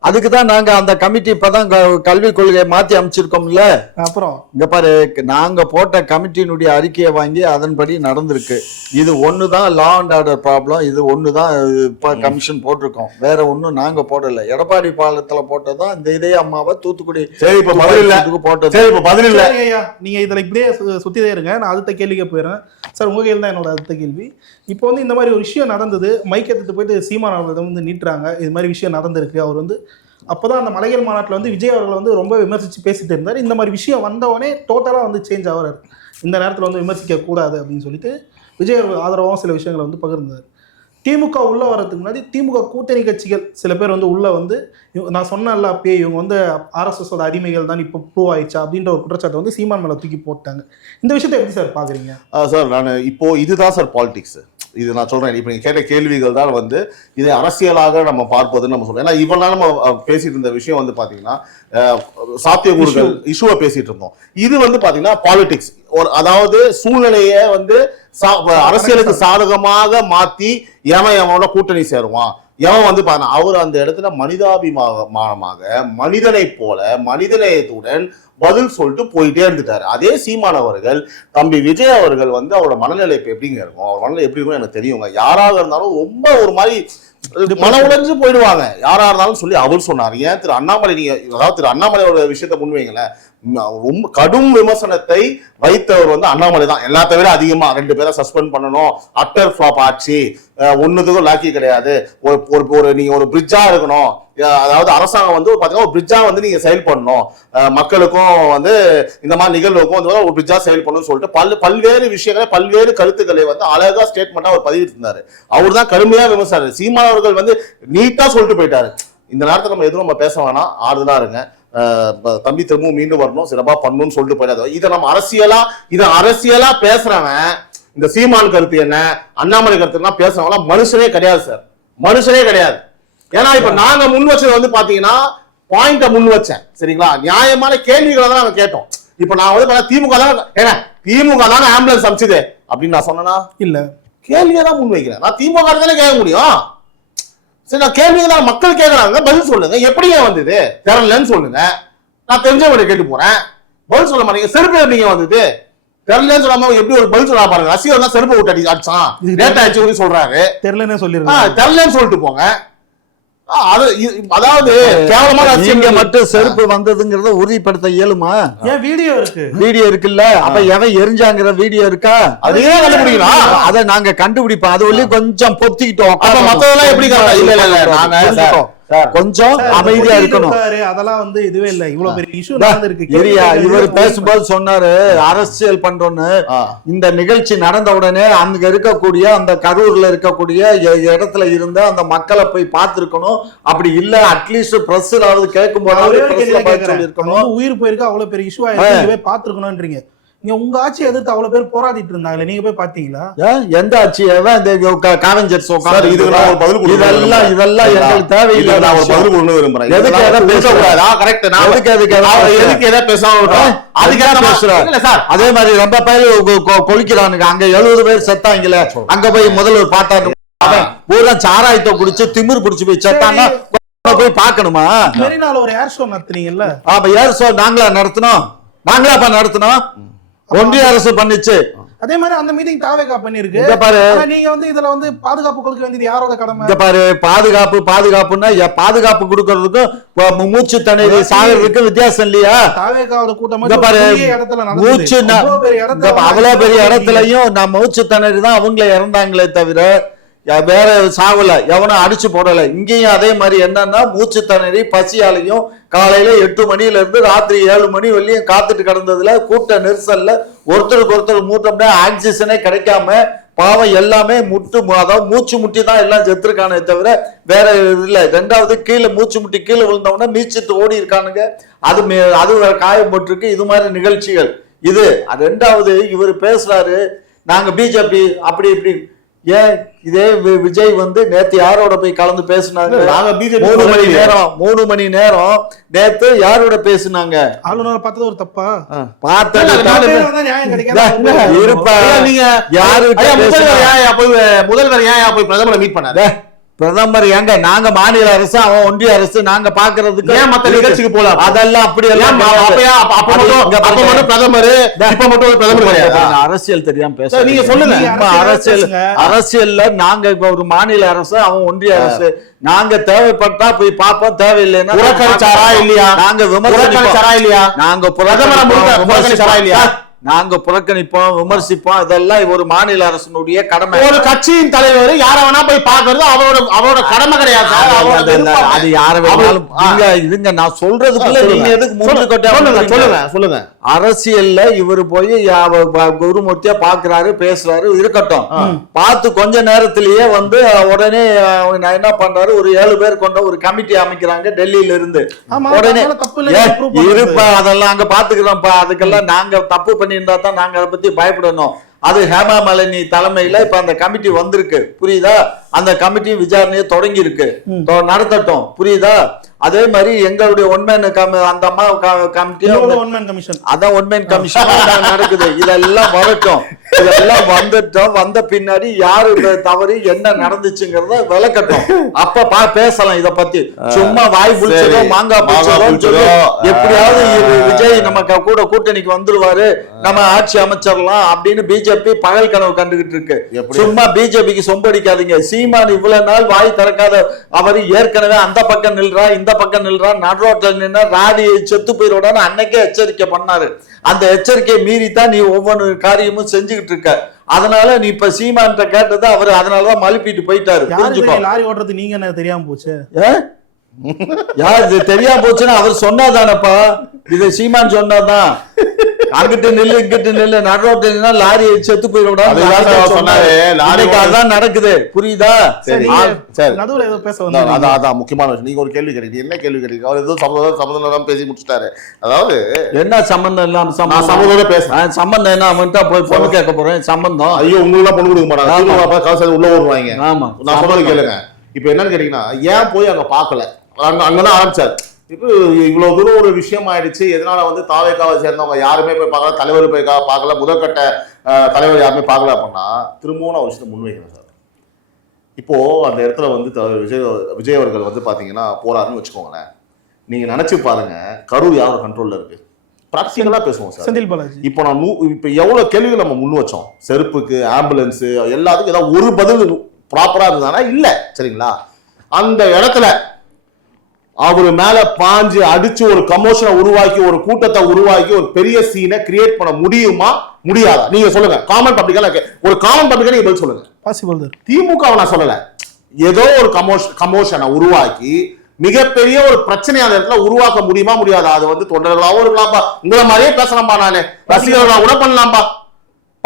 அதுக்கு தான் நாங்க அந்த கமிட்டி இப்பதான் க- கல்விக் கொள்கையை மாத்தி அமைச்சிருக்கோம்ல. அப்புறம்? இங்க பாரு நாங்க போட்ட கமிட்டியினுடைய அறிக்கையை வாங்கி அதன்படி நடந்திருக்கு. இது ஒண்ணுதான் லா அண்ட் ஆர்டர் ப்ராப்ளம் இது ஒண்ணுதான் இப்ப கமிஷன் போட்டிருக்கோம். வேற ஒண்ணும் நாங்க போடல. எடப்பாடி பாலத்துல போட்டதுதான் இந்த இதே அம்மாவை தூத்துக்குடி சரி இப்ப பதில் போட்டது. சரி இப்ப பதில் இல்ல. நீங்க இதுல இப்படியே சு- சுத்திட்டே இருங்க. நான் அடுத்த கேள்விக்கு போயிடுறேன். சார் உங்க கேள்வி தான் என்னோட அடுத்த கேள்வி. இப்போ வந்து இந்த மாதிரி ஒரு விஷயம் நடந்தது மைக் எடுத்துட்டு போயிட்டு சீமான் அவர்களிடம் வந்து நீட்டுறாங்க. இது மாதிரி விஷயம் நடந்திருக்கு. அவர் வந்து அப்போ தான் அந்த மலைகள் மாநாட்டில் வந்து விஜய் அவர்களை வந்து ரொம்ப விமர்சித்து பேசிட்டு இருந்தார். இந்த மாதிரி விஷயம் வந்தவொடனே டோட்டலாக வந்து சேஞ்ச் ஆகிறார் இந்த நேரத்தில் வந்து விமர்சிக்கக்கூடாது அப்படின்னு சொல்லிட்டு விஜய் அவர்கள் ஆதரவாகவும் சில விஷயங்களை வந்து பகிர்ந்தார். திமுக உள்ளே வரதுக்கு முன்னாடி திமுக கூட்டணி கட்சிகள் சில பேர் வந்து உள்ளே வந்து இவங்க- நான் சொன்னேன்ல அப்பயே இவங்க வந்து ஆர்எஸ்எஸோட அடிமைகள் தான் இப்போ ப்ரூவ் ஆயிடுச்சா? அப்படின்ற ஒரு குற்றச்சாட்டை வந்து சீமான் மேலே தூக்கி போட்டாங்க. இந்த விஷயத்தை எப்படி சார் பார்க்குறீங்க ஆ, சார் நான் இப்போது இதுதான் சார் பாலிடிக்ஸு இது நான் சொல்றேன். இப்போ நீங்க கேட்ட கேள்விகள் தான் வந்து இதை அரசியலாக நம்ம பார்ப்பதுன்னு நம்ம சொல்றோம். ஏன்னா இவ்வளவு நாள் நம்ம அஹ், பேசிட்டு இருந்த விஷயம் வந்து பாத்தீங்கன்னா அஹ், சாத்தியக்கூறுகள் இஷ்யூவை பேசிட்டு இருந்தோம். இது வந்து பாத்தீங்கன்னா பாலிடிக்ஸ் ஒரு அதாவது சூழ்நிலையை வந்து அரசியலுக்கு சாதகமாக மாத்தி எவன் எவனோட கூட்டணி சேருவான்? எவன் வந்து பாருங்க அவர் அந்த இடத்துல மனிதாபிமானமாக மனிதனை போல மனிதநேயத்துடன் பதில் சொல்லிட்டு போயிட்டே இருந்துட்டாரு. அதே சீமான் அவர்கள் தம்பி விஜய் அவர்கள் வந்து அவரோட மனநிலை இப்ப எப்படிங்க இருக்கும்? அவர் மனநிலை எப்படி இருக்கும் எனக்கு தெரியுங்க. யாராக இருந்தாலும் ரொம்ப ஒரு மாதிரி மன உடைஞ்சு போயிடுவாங்க. யாரா இருந்தாலும் சொல்லி அவர் சொன்னார். ஏன் திரு அண்ணாமலை நீங்க அதாவது திரு அண்ணாமலையோட விஷயத்த முன்வைங்களேன். ரொம்ப கடும் விமர்சனத்தை வைத்தவர் வந்து அண்ணாமலை தான். எல்லாத்த விட அதிகமா ரெண்டு பேரை சஸ்பெண்ட் பண்ணணும். அட்டர் ஃபிளாப் ஆட்சி ஒன்றுத்துக்கும் லாக்கி கிடையாது. ஒரு ஒரு ஒரு நீங்க ஒரு பிரிட்ஜா இருக்கணும். அதாவது அரசாங்கம் வந்து பார்த்தீங்கன்னா ஒரு பிரிட்ஜா வந்து நீங்க செயல்படணும் அஹ், மக்களுக்கும் வந்து இந்த மாதிரி நிகழ்வுக்கும் வந்து ஒரு பிரிட்ஜா செயல்படணும்னு சொல்லிட்டு பல் பல்வேறு விஷயங்களை பல்வேறு கருத்துக்களை வந்து அழகா ஸ்டேட்மெண்ட்டாக அவர் பதிவிட்டிருந்தார். அவர் தான் கடுமையா விமர்சனம் சீமா அவர்கள் வந்து நீட்டா சொல்லிட்டு போயிட்டாரு. இந்த நேரத்தில் நம்ம எதுவும் நம்ம பேச வேணாம். ஆறுதலா இருங்க. தம்பி திரும்பவும் மீண்டும் வரணும் சிறப்பா பண்ணணும்னு சொல்லிட்டு போயிடாது. இதை நம்ம அரசியலா இதை அரசியலா பேசுறவன் இந்த சீமான் கருத்து என்ன அண்ணாமலை கருத்து எல்லாம் பேசுறவங்க மனுஷனே கிடையாது சார். மனுஷனே கிடையாது. ஏன்னா இப்ப நாங்க முன் வச்சது வந்து பாத்தீங்கன்னா பாயிண்ட முன் வச்சேன். சரிங்களா? நியாயமான கேள்விகளை தான் நாங்க கேட்டோம். இப்ப நான் வந்து திமுக தான் ஏங்க திமுக தானே ஆம்புலன்ஸ் அமிச்சுது? அப்படின்னு நான் சொன்னேனா? இல்ல. கேள்வியை தான் முன் வைக்கிறேன். நான் திமுக தானே கேட்க முடியும்? சரி நான் கேள்வியை தான் மக்கள் கேட்கறாங்க பதில் சொல்லுங்க. எப்படிங்க வந்தது? தெரலன்னு சொல்லுங்க. நான் தெரிஞ்சவங்களை கேட்டு போறேன். பதில் சொல்ல மாட்டீங்க. செருப்பு எப்படிங்க வந்தது? தெரலன்னு சொல்லாம எப்படி ஒரு பதில் சொல்ல பாருங்க. ரசிகர் தான் செருப்பு விட்டு அடி அடிச்சான். லேட் ஆயிடுச்சு சொல்றாரு. தெரியலன்னே சொல்லிருக்காங்க தெரலன்னு சொல்லிட்டு போங்க. அதாவது கேவலமான அரசியல் மட்டும் செருப்பு வந்ததுங்கிறத உறுதிப்படுத்த இயலுமா? ஏன் வீடியோ இருக்கு? வீடியோ இருக்குல்ல? அப்ப எவன் எரிஞ்சாங்கிற வீடியோ இருக்கா? அதையே கண்டுபிடிக்கலாம் அதை நாங்க கண்டுபிடிப்போம். அது ஒல்லி கொஞ்சம் பொத்திக்கிட்டோம். அப்ப மத்ததெல்லாம் எப்படி கரெக்டா? இல்ல, இல்ல, நாங்க கொஞ்சம் அமைதியா இருக்கணும். அதெல்லாம் வந்து இதுவே இல்ல. இவ்வளவு பெரிய இஷ்யூ நடந்திருக்கு. இவர் பேசும்போது சொன்னாரு அரசியல் பண்றோன்னு. இந்த நிகழ்ச்சி நடந்த உடனே அங்க இருக்கக்கூடிய அந்த கரூர்ல இருக்கக்கூடிய இடத்துல இருந்த அந்த மக்களை போய் பார்த்திருக்கணும். அப்படி இல்ல அட்லீஸ்ட் பிரஸ்லாவது கேட்கும் போதாவது உயிர் போயிருக்கு? அவ்வளவு பெரிய இஷ்யூ ஆயிருக்கு இதுவே இங்க உங்க ஆட்சியை எதிர்த்து அவ்வளவு பேர் போராடிட்டு இருந்தாங்களே நீங்க போய் பாத்தீங்களா எந்த ஆட்சி? எவன் இந்த க- காவஞ்சர்ஸ் சார் உட்கார்ந்து இதுக்கு நான் ஒரு பதில் கொடுக்க இதெல்லாம். இதெல்லாம் எங்களுக்கு தேவையில்லை நான் ஒரு பதில் கொடுக்க விரும்புறேன். எதுக்கு எதை? பேசக்கூடாது. correct. நான் எதுக்கு எதுக்கு எதை அவர் பேசுற? எதுக்கு எதை சார். அதே மாதிரி ரொம்ப பேர் கொலிக்கிறானுங்க அங்க எழுபது பேர் செத்தாங்கல்ல. அங்க போய் முதல்ல ஒரு பாட்டாரு பூரா சாராயத்தை குடிச்சு திமிர் புடிச்சு போய் செத்தான்னா போய் பார்க்கணுமா? மெரினால ஒரு ஏர் ஷோ நடத்துனீங்கல்ல? அப்ப யார் சொல் நாங்களா நடத்தினோம். நாங்களாப்பா நடத்தினோம். ஒன்றிய அரசு பண்ணிச்சு. அதே மாதிரி அந்த மீட்டிங் தாவேகா பண்ணிருக்கு பாரு. நீங்க வந்து இதுல வந்து பாதுகாப்பு கொடுக்க வேண்டியது யாரோட கடமை? பாரு பாதுகாப்பு பாதுகாப்புன்னா பாதுகாப்பு கொடுக்கறதுக்கும் மூச்சு தண்ணீர் சாகிறதுக்கும் வித்தியாசம் இல்லையா? தாவேகாவோட கூட்டம் பாரு, இடத்துல. மூச்சு அவ்வளவு பெரிய இடத்துலயும் நான் மூச்சு திணறி தான் அவங்கள இறந்தாங்களே தவிர வேற சாவல எவனும் அடிச்சு போடல. இங்கேயும் அதே மாதிரி என்னன்னா மூச்சு திணறி பசியாலையும் காலையில எட்டு மணில இருந்து ராத்திரி ஏழு மணி வரையும் காத்துட்டு கிடந்ததுல கூட்ட நெரிசல்ல ஒருத்தருக்கு ஒருத்தர் மூட்டோம்னா ஆக்சிஜனே கிடைக்காம பாவம் எல்லாமே முட்டு அதாவது மூச்சு முட்டி தான் எல்லாம் செத்துருக்கானே தவிர வேற இல்லை ரெண்டாவது கீழே மூச்சு முட்டி கீழே விழுந்தவொடனே மீச்சிட்டு ஓடி இருக்கானுங்க. அது மே- அது வேற காயப்பட்டிருக்கு இது மாதிரி நிகழ்ச்சிகள். இது அது ரெண்டாவது இவர் பேசுறாரு நாங்க பிஜேபி அப்படி இப்படி ஏன் இதே வி- விஜய் வந்து நேத்து யாரோட போய் கலந்து பேசினாங்க? நாங்க பிஜேபி மூணு மணி நேரம் மூணு மணி நேரம் நேத்து யாரோட பேசினாங்க? ஆளுநரை பார்த்தது ஒரு தப்பா? பார்த்தது இருப்பா. ஐயா, முதல்வர்? ஏன் போய் முதல்வர் ஏன் போய் பிரதமரை மீட் பண்ணாரு? பிரதமர் எங்க? நாங்க மாநில அரசு அவன் ஒன்றிய அரசு நாங்க பாக்குறதுக்கு ஏன் மத்த நிகழ்ச்சிக்கு போல அதெல்லாம் அப்படி எல்லாம் அப்ப மட்டும் பிரதமர் இப்ப மட்டும் ஒரு பிரதமர் கிடையாது. அரசியல் தெரியாம பேச நீங்க சொல்லுங்க. அரசியல். அரசியல்ல நாங்க இப்ப ஒரு மாநில அரசு அவன் ஒன்றிய அரசு. நாங்க தேவைப்பட்டா போய் பார்ப்போம். தேவையில்லைன்னா புறக்கணிச்சாரா இல்லையா? நாங்க விமர்சனிப்போம். இல்லையா? நாங்க புறக்கணிச்சாரா இல்லையா? நாங்க புறக்கணிப்போம் விமர்சிப்போம் இதெல்லாம் ஒரு மாநில அரசினுடைய கடமை. ஒரு கட்சியின் தலைவர் யார வேணா போய் பாக்குறது அவரோட அவரோட கடமை கிடையாது. அது- யார வேணாலும் இதுங்க நான் சொல்றதுக்குள்ள. நீங்க எதுக்கு சொல்லுங்க, சொல்லுங்க அரசியல்ல இவர் போய் குருமூர்த்தியா பாக்குறாரு பேசுறாரு இருக்கட்டும். பார்த்து கொஞ்ச நேரத்திலேயே வந்து உடனே என்ன பண்றாரு ஒரு ஏழு பேர் கொண்ட ஒரு கமிட்டி அமைக்கிறாங்க டெல்லியில இருந்து. உடனே. இருப்பா அதெல்லாம் அங்க பாத்துக்கிறோம்ப்பா அதுக்கெல்லாம் நாங்க தப்பு பண்ணியிருந்தா தான் நாங்க அதை பத்தி பயப்படணும். அது ஹேமா மாலினி தலைமையில இப்ப அந்த கமிட்டி வந்திருக்கு. புரியுதா? அந்த கமிட்டி விசாரணையை தொடங்கி இருக்கு நடத்தட்டும். புரியுதா? அதே மாதிரி எங்களுடைய ஒன்மேன் அந்த அம்மா commission. அதான் ஒன்மைன் கமிஷன் நடக்குது. இதெல்லாம் வரட்டும் இதெல்லாம் வந்துட்டோம். வந்த பின்னாடி யாரு தவறு என்ன நடந்துச்சுங்கிறத விளக்கட்டும். அப்ப பா பேசலாம் இத பத்தி. சும்மா வாய் புடிச்சதோ. மாங்காய் புடிச்சதோ எப்படியாவது விஜய் நம்ம கூட கூட்டணிக்கு வந்துருவாரு. நம்ம ஆட்சி அமைச்சிடலாம் அப்படின்னு பிஜேபி பகல் கனவு கண்டுகிட்டு இருக்கு? சும்மா பிஜேபிக்கு சொம்படிக்காதீங்க சீமான் இவ்வளவு நாள் வாய் திறக்காத அவர் ஏற்கனவே அந்த பக்கம் நில்றா இந்த பக்கம் நில்றா நடுரோட்ல நின்னா ராடி செத்து போயிரோடான்னு அன்னைக்கே எச்சரிக்கை பண்ணாரு. அந்த எச்சரிக்கையை மீறித்தான் நீ ஒவ்வொரு காரியமும் செஞ்சுக்கிட்டு இருக்க. அதனால நீ இப்ப சீமான்ட்ட கேட்டது அவர் அதனாலதான் மழுப்பிட்டு போயிட்டாரு. லாரி ஓட்டுறது நீங்க என்ன தெரியாம போச்சு? யார் இது தெரியாம போச்சுன்னா அவர் சொன்னாதானப்பா? இது சீமான் சொன்னாதான். அங்கிட்டு நில்லு இங்கிட்டு நில்லு நடுரோட்டு நின்னா லாரி செத்து அவர் சொன்னாரு, லாரி ஓட்டு- அதான் நடக்குது. புரியுதா? சரி. சரி. நடுவுல ஏதோ பேச அதான், வந்தீங்க. அதான் அதான் முக்கியமான விஷயம். நீங்க ஒரு கேள்வி கேட்டீங்க. என்ன கேள்வி கேட்டீங்க? அவர் ஏதோ சம்மதம் சம்மதம் தான் பேசி முடிச்சிட்டாரு. அதாவது என்ன சம்பந்தம் இல்லாம சம்மதத்தோட பேசுறேன். ஆ, சம்பந்தம் என்ன அவன்கிட்ட போய் பொண்ணு கேட்க போறேன்? சம்பந்தம் ஐயோ உங்களுக்கு பொண்ணு கொடுக்க மாட்டாங்க. கவசம் உள்ள ஓடுவாங்க. ஆமா. நான் சொல்றது கேளுங்க. இப்ப என்னன்னு கேட்டீங்கன்னா ஏன் போய் அங்க பார்க்கல? அங்க அங்கதான் ஆரம்பிச்சாரு. இப்போ இவ்வளவு தூரம் ஒரு விஷயம் ஆயிடுச்சு. எதனால வந்து தாவேக்காவை சேர்ந்தவங்க யாருமே போய் பார்க்கல தலைவர் போய் பார்க்கல முதற்கட்ட தலைவர் யாருமே பார்க்கல அப்படின்னா திரும்பவும் நான் விஷயத்தை முன்வைக்கிறேன் சார். இப்போ அந்த இடத்துல வந்து த- விஜய் விஜய் அவர்கள் வந்து பாத்தீங்கன்னா போறாருன்னு வச்சுக்கோங்களேன். நீங்க நினைச்சு பாருங்க கரூர் யாரோட கண்ட்ரோல்ல இருக்கு? ப்ராக்டிக்கலா பேசுவோம் சார். செந்தில் பாலாஜி. இப்போ நான் நூ இப்போ எவ்வளவு கேள்விகள் நம்ம முன் வச்சோம்? செருப்புக்கு ஆம்புலன்ஸ் எல்லாத்துக்கும் ஏதாவது ஒரு பதில் ப்ராப்பரா இருந்ததானா இல்ல சரிங்களா? அந்த இடத்துல அவர் மேல பாஞ்சு அடிச்சு ஒரு கமோஷனை உருவாக்கி ஒரு கூட்டத்தை உருவாக்கி ஒரு பெரிய சீனை கிரியேட் பண்ண முடியுமா? முடியாதா? நீங்க சொல்லுங்க. காமன் பப்ளிக்கா ஒரு காமன் பப்ளிக்கா நீங்க பதில் சொல்லுங்க. பாசிபிள் திமுக நான் சொல்லல. ஏதோ ஒரு கமோஷ் கமோஷனை உருவாக்கி மிகப்பெரிய ஒரு பிரச்சனை அந்த இடத்துல உருவாக்க முடியுமா முடியாதா? அது வந்து தொண்டர்களாவும் இருக்கலாம்ப்பா உங்களை மாதிரியே பேசலாம்பா நானு. ரசிகர்களா கூட பண்ணலாம்ப்பா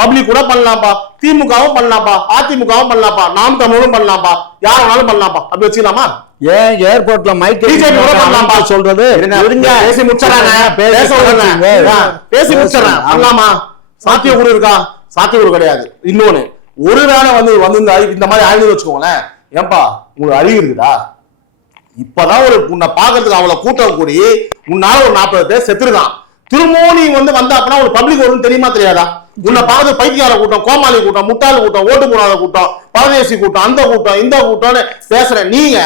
பப்ளிக் கூட பண்ணலாம்ப்பா. திமுகவும் பண்ணலாம்ப்பா. அதிமுகவும் பண்ணலாம்ப்பா. நாம் தமிழும் பண்ணலாம்ப்பா. யார் வேணாலும் பண்ணலாம்ப்பா. அப்படி வச்சுக்கலாமா? ஏன் ஏர்போர்ட்ல மைக் பிஜேபி கூட பண்ணலாம்ப்பா. சொல்றது இருங்க. பேசி முடிச்சிடறாங்க பேச விடுங்க. ஆ, பேசி முடிச்சிடறேன். பண்ணலாமா? சாத்தியக்கூறு இருக்கா? சாத்தியக்கூறு கிடையாது. இன்னொன்னு ஒருவேளை வந்து வந்து இந்த மாதிரி ஆயுதம் வச்சுக்கோங்களேன். ஏன்பா உங்களுக்கு அறிவு இருக்குதா? இப்பதான் ஒரு உன்னை பாக்குறதுக்கு அவ்வளவு கூட்டம் கூடி உன்னால ஒரு நாற்பது பேர் செத்துருக்கான். திரும்பவும் நீ வந்து வந்த அப்படின்னா ஒரு பப்ளிக் வரும்னு தெரியுமா தெரியாதா? உன்னை பார்க்கறது பைத்தியார கூட்டம் கோமாளி கூட்டம் முட்டாள் கூட்டம் ஓட்டு போடாத கூட்டம் பரதேசி கூட்டம் அந்த கூட்டம் இந்த கூட்டம்னு பேசுற நீங்க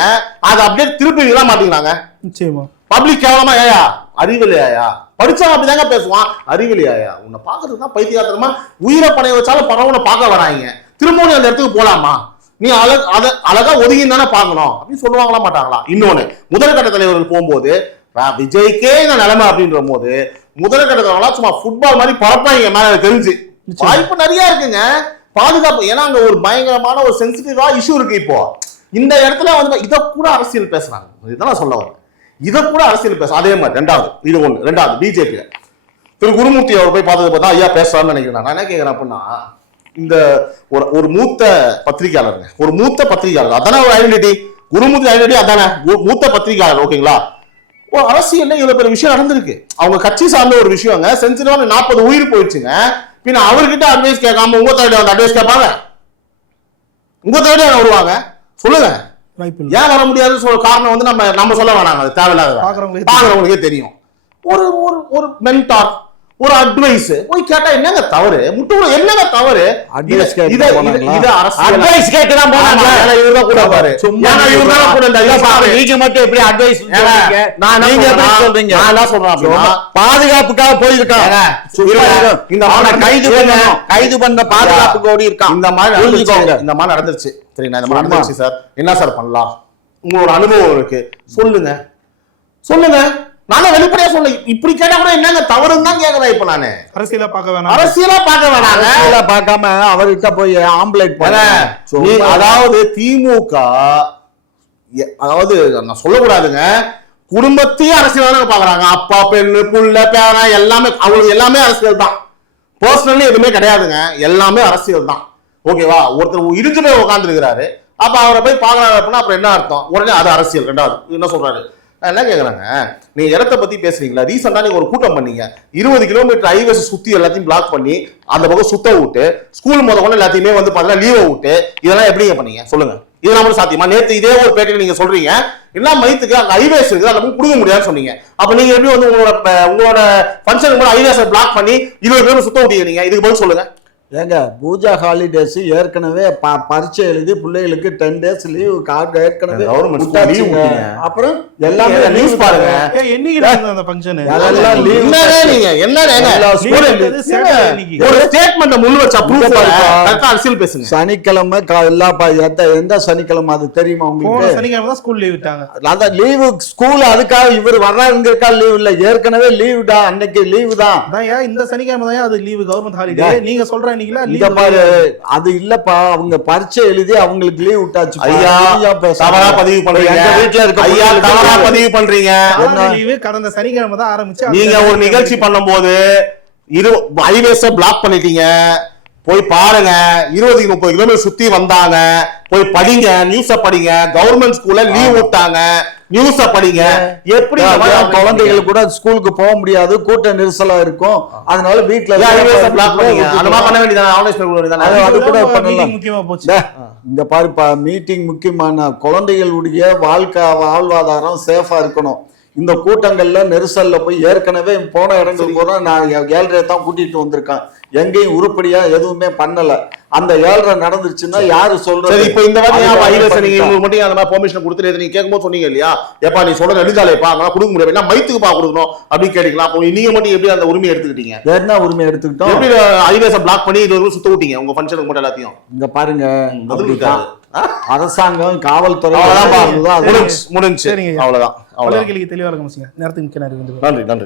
அதை அப்படியே திருப்பி மாட்டீங்களாங்க நிச்சயமா. பப்ளிக் கேவலமா ஏயா? அறிவில்லையா படிச்சவன் அப்படிதாங்க பேசுவான். அறிவில்லையா உன்னை பாக்குறதுக்கு தான் பைத்தியாத்திரமா உயிரை பணைய வச்சாலும் பரவனை பார்க்க வராங்க. திரும்பவும் நீ அந்த இடத்துக்கு போலாமா? நீ அழக அத அழகா ஒதுங்கி தானே பார்க்கணும். அப்படின்னு சொல்லுவாங்களா மாட்டாங்களா இன்னொன்னு முதல்கட்ட தலைவர்கள் போகும்போது "வா, விஜய்க்கே இந்த நிலைமை அப்படின்ற போது முதல்கட்ட தலைவர்களா சும்மா ஃபுட்பால் மாதிரி பறப்பாங்க மேல தெரிஞ்சு. வாய்ப்பு நிறைய இருக்குங்க. பாதுகாப்பு ஏன்னா அங்க ஒரு பயங்கரமான ஒரு சென்சிட்டிவா இஷ்யூ இருக்கு இப்போ. இந்த இடத்துல வந்து இதை கூட அரசியல் பேசுறாங்க. இதுதான் நான் சொல்ல வரேன். இதை கூட அரசியல் பேச அதே மாதிரி ரெண்டாவது இது ஒண்ணு. ரெண்டாவது பிஜேபி திரு குருமூர்த்தி அவர் போய் பார்த்தது பார்த்தா ஐயா பேசுறான்னு நினைக்கிறேன். நான் என்ன கேட்கிறேன் அப்படின்னா இந்த ஒரு ஒரு மூத்த பத்திரிகையாளருங்க. ஒரு மூத்த பத்திரிகையாளர். அதானே ஒரு ஐடென்டிட்டி குருமூர்த்தி ஐடென்டிட்டி அதானே? மூத்த பத்திரிகையாளர் ஓகேங்களா ஒரு அரசியல்ல இவ்வளவு பெரிய விஷயம் நடந்திருக்கு? அவங்க கட்சி சார்ந்த ஒரு விஷயங்க. சென்சிட்டிவான நாற்பது உயிர் போயிடுச்சுங்க. பின்ன அவர்கிட்ட அட்வைஸ் கேட்காம உங்க தலைவர் வந்து அட்வைஸ் கேட்பாங்க? உங்க தலைவர் வருவாங்க? சொல்லுங்க. ஏன் வர சொல்ற காரணம் வந்து நம்ம நம்ம சொல்ல வேணாங்க. அது தேவையில்லாத பாக்குறவங்களுக்கே தெரியும். ஒரு ஒரு ஒரு மென்டார் ஒரு அட்வைஸ் போய் கேட்டா என்னங்க தவறு? முட்டு என்னங்க தவறு? Advice கேட்டு அட்வைஸ் கேட்டு தான் போனாங்க இவர்தான் கூட பாரு. சும்மா ஏன்னா இவர்தான் கூட. நீங்க மட்டும் எப்படி அட்வைஸ் நான் நீங்க எப்படி சொல்றீங்க? நான் என்ன சொல்றேன் அப்படின்னா, பாதுகாப்புக்காக போயிருக்கான் ஏங்க, சும்மா இருங்க. இரு. இந்த அவனை மாதிரி கைது. பண்ணணும். கைது பண்ண பாதுகாப்புக்கு ஓடி இருக்கான். இந்த மாதிரி புரிஞ்சுக்கோங்க. நடந்துச்சு இந்த மாதிரி நடந்துருச்சு. சரிங்களா? இந்த மாதிரி சும்மா. நடந்துருச்சு சார். என்ன சார் பண்ணலாம்? உங்களோட அனுபவம் இருக்கு. சொல்லுங்க. சொல்லுங்க. நானும் வெளிப்படையா சொல்ல இப்படி கேட்டா கூட என்னங்க தவறுன்னு தான் கேக்குறேன் இப்ப நானு. அரசியலா பார்க்க வேணாம். அரசியலா பார்க்க வேணாங்க. அரசியலை பார்க்காம அவர்கிட்ட போய் ஆம்பளைட் பண்ண. அதாவது திமுக அதாவது நான் சொல்லக்கூடாதுங்க குடும்பத்தையும் அரசியல் தானே பாக்குறாங்க அப்பா பெண்ணு புள்ள பேரன் எல்லாமே அவங்களுக்கு எல்லாமே அரசியல் தான். பர்சனலி எதுவுமே கிடையாதுங்க. எல்லாமே அரசியல் தான். ஓகேவா? ஒருத்தர் இடிஞ்சு போய் உட்காந்துருக்கிறாரு அப்ப அவரை போய் பாக்குறாரு அப்படின்னா அப்புறம் என்ன அர்த்தம்? உடனே அது அரசியல் ரெண்டாவது. என்ன சொல்றாரு? நான் என்ன கேட்குறாங்க நீங்கள் இடத்த பற்றி பேசுறீங்களா? ரீசெண்டாக நீங்கள் ஒரு கூட்டம் பண்ணீங்க. இருபது கிலோமீட்டர் ஹைவேஸ் சுற்றி எல்லாத்தையும் பிளாக் பண்ணி அந்த பக்கம் சுத்த விட்டு ஸ்கூல் முத கொண்டு எல்லாத்தையுமே வந்து பார்த்தீங்கன்னா லீவை விட்டு இதெல்லாம் எப்படிங்க பண்ணீங்க? சொல்லுங்க. இதெல்லாம் மட்டும் சாத்தியமா? நேற்று இதே ஒரு பேட்டியில் நீங்கள் சொல்றீங்க. எல்லாம் மைத்துக்கு அந்த ஹைவேஸ் இருக்குது அதை கொடுக்க முடியாதுன்னு சொன்னீங்க. அப்போ நீங்கள் எப்படி வந்து உங்களோட உங்களோட ஃபங்க்ஷனுக்கு கூட ஹைவேஸை பிளாக் பண்ணி இருபது கிலோமீட்டர் சுத்த விட்டீங்க இதுக்கு பதில் சொல்லுங்கள் ஏங்க பூஜா ஹாலிடேஸ் ஏற்கனவே ப- பரீட்சை எழுதி பிள்ளைகளுக்கு டென் டேஸ் லீவ் ஏற்கனவே விட்டாச்சுங்க. விட்டீங்க. அப்புறம் எல்லாமே leave பாருங்க. அந்த ஃபங்க்ஷன் என்னங்க நீங்க? என்னங்க. ஒரு ஸ்டேட்மெண்ட் முன் வச்சா ப்ரூஃப் அரசியல் பேசுங்க. சனிக்கிழமை கா- எல்லா எந்த எந்த சனிக்கிழமை அது தெரியுமா உங்களுக்கு? சனிக்கிழமை தான் ஸ்கூல் லீவ் விட்டாங்க. அதான் லீவு ஸ்கூல் அதுக்காக இவர் வர்றாருங்கிறக்கா லீவ் இல்ல. ஏற்கனவே லீவு தான் அன்னைக்கு லீவு தான். இந்த சனிக்கிழமை தான் அது லீவு கவர்மெண்ட் ஹாலிடே நீங்க சொல்ற அன்னைக்குல பாரு அது இல்லப்பா. அவங்க பரீட்சை எழுதி அவங்களுக்கு லீவ் விட்டாச்சு ஐயா தவறா பதிவு பண்றீங்க. எங்க வீட்டுல இருக்க ஐயா தவறா. பதிவு பண்றீங்க? லீவு கடந்த சனிக்கிழமை தான் ஆரம்பிச்சு நீங்க ஒரு நிகழ்ச்சி பண்ணும்போது இரு ஹைவேஸ பிளாக் பண்ணிட்டீங்க. போய் பாருங்க. இருபது முப்பது கிலோமீட்டர் சுத்தி வந்தாங்க. போய் படிங்க நியூஸ படிங்க. கவர்மெண்ட் ஸ்கூல்ல லீவ் விட்டாங்க. நியூஸ படிங்க. எப்படி இந்த குழந்தைகள் கூட ஸ்கூலுக்கு போக முடியாது? கூட்ட நெரிசலா இருக்கும். அதனால வீட்டுல பண்ண வேண்டியதானே அது- அது கூட. முக்கியமா போச்சு. இங்க பாருப்பா மீட்டிங் முக்கியமான குழந்தைகளுடைய வாழ்க்கை வாழ்வாதாரம் சேஃபா இருக்கணும். இந்த கூட்டங்கள்ல நெரிசல்ல போய் ஏற்கனவே போன இடங்கள் பூரா நான் ஏழ்ரையை தான் கூட்டிட்டு வந்திருக்கேன். எங்கேயும் உருப்படியா எதுவுமே பண்ணல. அந்த ஏழ்ரை நடந்துருச்சுன்னா யாரு சொல்றது? சரி இப்போ இந்த ஹைவேஸ் பண்ணிட்டா. நீங்க உங்களுக்கு மட்டும் அந்த மாதிரி பெர்மிஷன் கொடுத்துட்டு நீங்க கேட்கும்போது சொன்னீங்க இல்லையா? எப்பா நீ சொல்ற நெடுஞ்சாலைப்பா அதெல்லாம் கொடுக்க முடியாது. என்ன மைத்துக்கு பா கொடுக்கணும் அப்படின்னு கேட்டீங்களா? அப்போ நீங்க மட்டும் எப்படி அந்த உரிமையை எடுத்துக்கிட்டீங்க? என்ன உரிமை எடுத்துக்கிட்டோம்? எப்படி ஹைவேஸ பிளாக் பண்ணி இது வரைக்கும் சுத்த விட்டீங்க? உங்க ஃபங்க்ஷனுக்கு மட்டும் எல்லாத்தையும். இங்க பாருங்க? அரசாங்கம் காவல்துறை. முடிஞ்சு. அவ்வளவுதான். பலர்களுக்கு தெளிவாக நேரத்துக்கு நன்றி நன்றி.